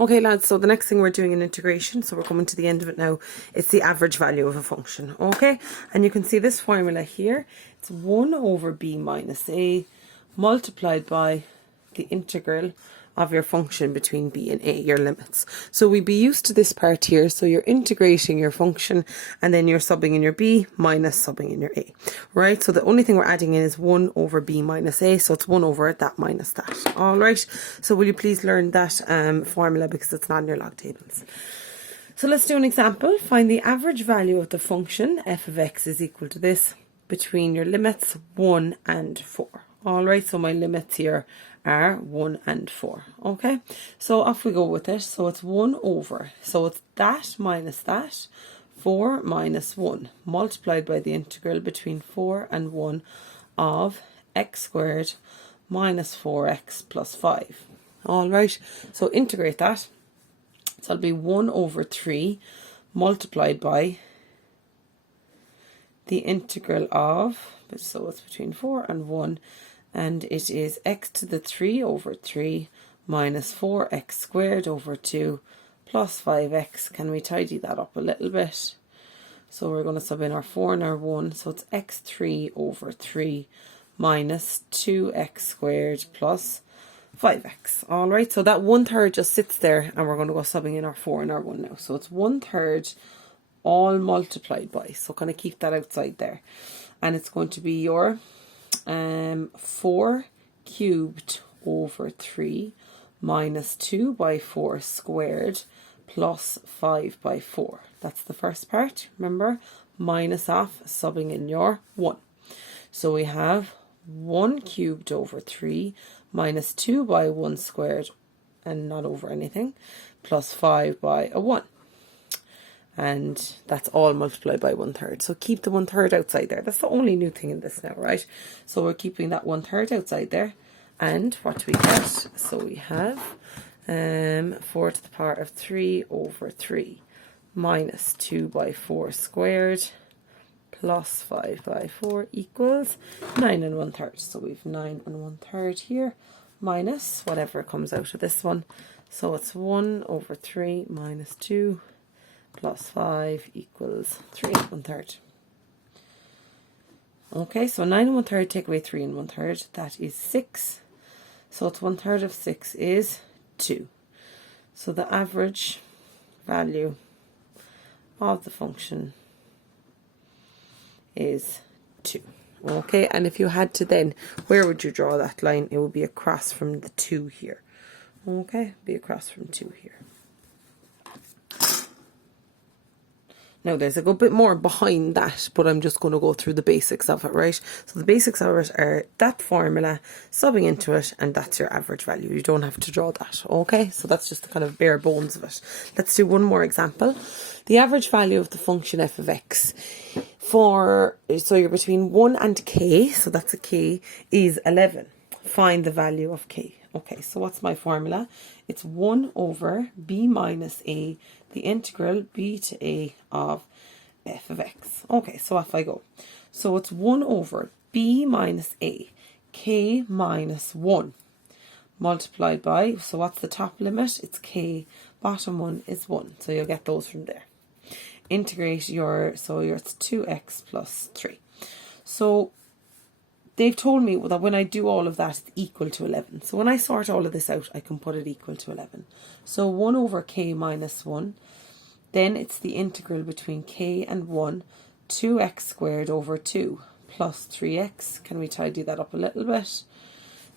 Okay, lads, so the next thing we're doing in integration, so we're coming to the end of it now, it's the average value of a function, okay? And you can see this formula here, it's 1 over b minus a multiplied by the integral of your function between b and a, your limits. So we'd be used to this part here, so you're integrating your function and then you're subbing in your b minus subbing in your a, right? So the only thing we're adding in is 1 over b minus a, so it's 1 over that minus that, all right? So will you please learn that formula because it's not in your log tables. So let's do an example. Find the average value of the function f of x is equal to this between your limits 1 and 4. All right, so my limits here are 1 and 4. Okay, so off we go with it. So it's 1 over, so it's that minus that, 4 minus 1, multiplied by the integral between 4 and 1 of x squared minus 4x plus 5. All right, so integrate that. So it'll be 1 over 3 multiplied by the integral of, so it's between 4 and 1, and it is x to the 3 over 3 minus 4x squared over 2 plus 5x. Can we tidy that up a little bit? So we're going to sub in our 4 and our 1, so it's x3 over 3 minus 2x squared plus 5x. All right, so that 1/3 just sits there, and we're going to go subbing in our 4 and our 1 now. So it's 1/3 all multiplied by, so kind of keep that outside there, and it's going to be your 4 cubed over 3 minus 2 by 4 squared plus 5 by 4. That's the first part, remember, minus off, subbing in your 1. So we have 1 cubed over 3 minus 2 by 1 squared, and not over anything, plus 5 by a 1. And that's all multiplied by 1/3. So keep the 1/3 outside there. That's the only new thing in this now, right? So we're keeping that 1/3 outside there. And what do we get? So we have 4 to the power of 3 over 3 minus 2 by 4 squared plus 5 by 4 equals 9 and 1/3. So we've 9 and 1/3 here minus whatever comes out of this one. So it's 1 over 3 minus 2 plus 5 equals 3 and 1/3. Okay, so 9 and 1/3, take away 3 and 1/3, that is 6. So it's 1/3 of 6 is 2. So the average value of the function is 2. Okay, and if you had to then, where would you draw that line? It would be across from the 2 here. Okay, be across from 2 here. Now, there's a good bit more behind that, but I'm just going to go through the basics of it, right? So the basics of it are that formula, subbing into it, and that's your average value. You don't have to draw that, okay? So that's just the kind of bare bones of it. Let's do one more example. The average value of the function f of x so you're between 1 and k, so that's a k, is 11. Find the value of k. Okay, so what's my formula? It's 1 over b minus a, the integral b to a of f of x. Okay, so off I go. So it's 1 over b minus a, k minus 1, multiplied by, so what's the top limit? It's k, bottom one is 1. So you'll get those from there. Integrate it's 2x plus 3. So they've told me that when I do all of that, it's equal to 11. So when I sort all of this out, I can put it equal to 11. So 1 over k minus 1. Then it's the integral between k and 1, 2x squared over 2 plus 3x. Can we tidy that up a little bit?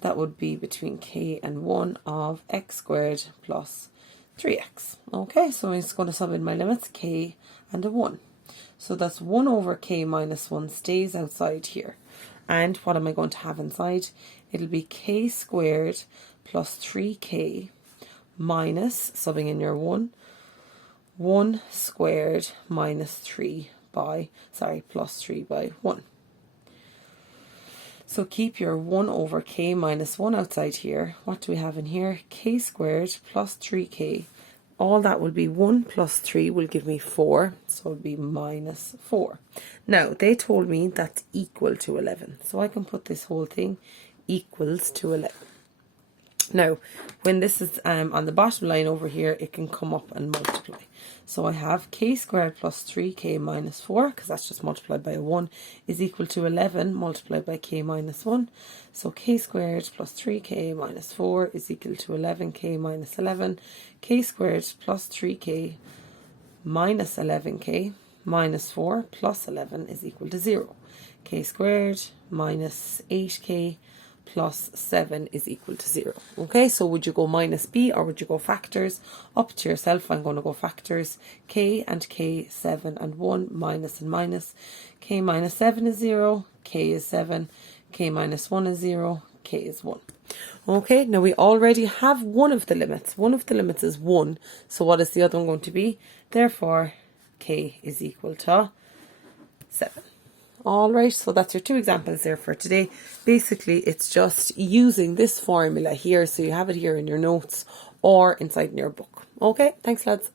That would be between k and 1 of x squared plus 3x. Okay, so I'm just going to sub in my limits, k and a 1. So that's 1 over k minus 1 stays outside here. And what am I going to have inside? It'll be k squared plus 3k minus, subbing in your 1 squared minus plus 3 by 1. So keep your 1 over k minus 1 outside here. What do we have in here? K squared plus 3k. All that will be 1 plus 3 will give me 4. So it'll be minus 4. Now, they told me that's equal to 11. So I can put this whole thing equals to 11. Now, when this is on the bottom line over here, it can come up and multiply. So I have k squared plus 3k minus 4, because that's just multiplied by a 1, is equal to 11 multiplied by k minus 1. So k squared plus 3k minus 4 is equal to 11k minus 11. K squared plus 3k minus 11k minus 4 plus 11 is equal to 0. K squared minus 8k plus 7 is equal to 0. Okay, so would you go minus b or would you go factors? Up to yourself. I'm going to go factors. K and k, 7 and 1, minus and minus. K minus 7 is 0, k is 7, k minus 1 is 0, k is 1. Okay, now we already have one of the limits. One of the limits is 1. So what is the other one going to be? Therefore, k is equal to 7. Alright, so that's your two examples there for today. Basically, it's just using this formula here, so you have it here in your notes or inside in your book. Okay, thanks lads.